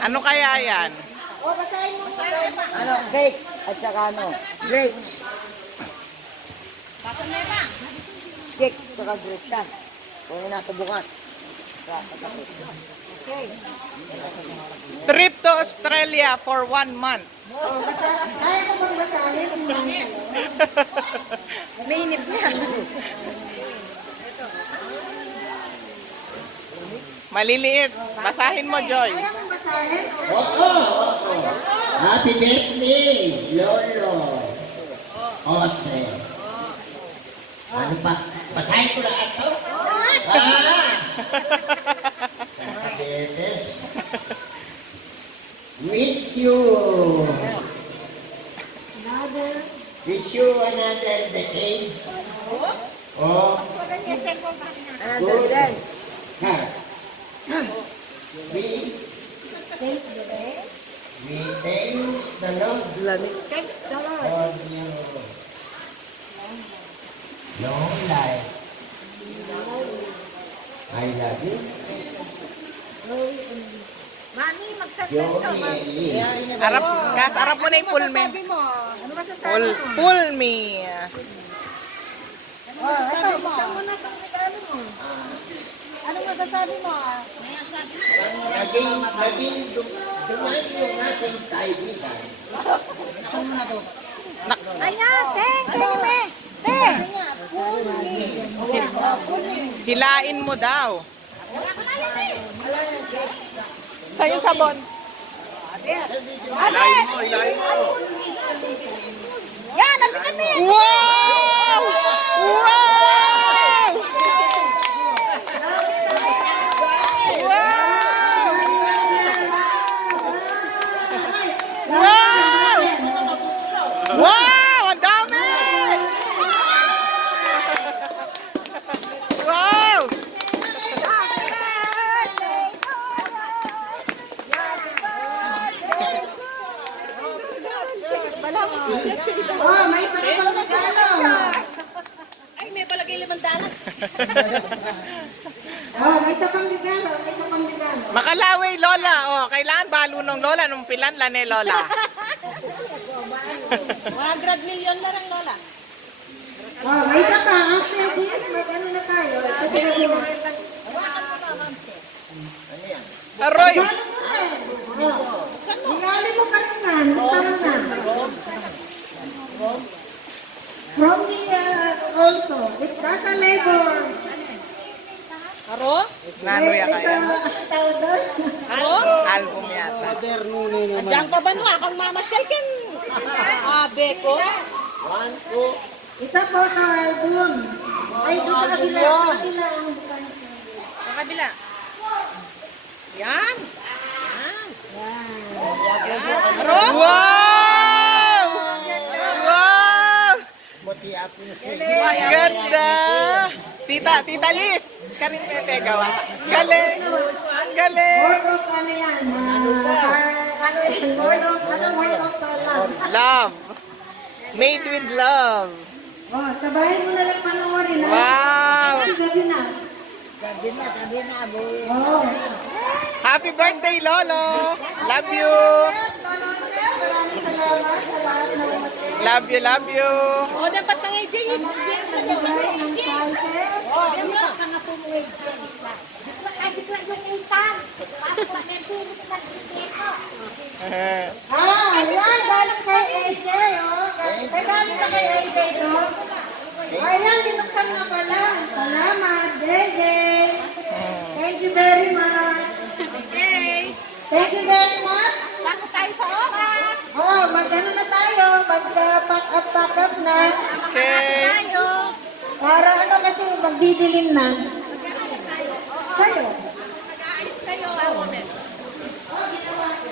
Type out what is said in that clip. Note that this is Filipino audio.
Ano kaya yan? Ano, cake at saka ano, grapes. Cake at saka grapes ka. Kunin natin bukas. Okay. Trip to Australia for 1 month. Kaya ko bang basahin? Mainip na. Maliliit. Basahin mo, Joy. Kaya ko basahin? Oo. Happy birthday, Lolo. Ose. Ano pa? Basahin ko lahat to? Santa Betes. Wish you another decade. Oh, Another dance. ha. We thanks the Lord Thanks the Lord. for your long life. I love you. Mami, magsabi Your ka, Mami. is. Arap mo na yung pull me. Sabi mo, ano masasabi Pull, mo? pull me. Oh, ito, buksan mo na itong regalo mo. Ano masasabi mo? Naging dumaan yung ating kaibigan. Buksan mo na to. Ayan, thank you, me. Te, pull me. Pull me. Hilain mo daw. Wala yung cake. Sa'yo sabon. Hilahin mo, hilahin mo. Yan, nabigan mo yan. Wow! Wow! Wow! Wow! Ang dami! Wow! Oh, may isa ka pang regalo. Ay, may palagay 500. Oh, may isa pang regalo. May isa pang regalo. Makalaway, Lola. Oh, kailangan balo ng Lola nung pilan la ni Lola. 100 million na rin, Lola. Oh, may isa pa. After this, mag-ano na tayo. Kasi mo. Aroy! Regalo mo rin. Oh. Regalo mo pa rin na. Buksan mo na. From me also. It's that's a labor. Aro? Nano ya kaya? Tawag doon. Aro? Album yata. Diyan ka ba no? Akang mamasyal kin. Beko. Isa po sa album. Ay, doon sa kabila. Sa kabila ang bukan. Sa kabila. Yan. Aro? Wow! Wow! Ganda! Tita Liz! Karin Pepe gawa. Galing! Ang galing! Word of ano yan? Ano yan? Word of love. Love! Made with love! Oh, sabahin mo na lang panoorin. ha? Wow! Kasi gabi na. Oh. Happy birthday, Lolo! Love you! Maraming salamat sa lahat na umatin. Love you, love you! O, dapat ng AJ. Ayan, galing kay AJ, oh. Galing na kay AJ, no? Ayan, binuksan na pala. Salamat, JJ. Thank you very much. Okay. Thank you very much. Sako tayo sa oras. Oh, mag-ano na tayo, mag-pack up na. Okay! Tayo. Para ano kasi magdidilim na. Sa'yo. Mag-aayos kayo. Oh, ginawa ko.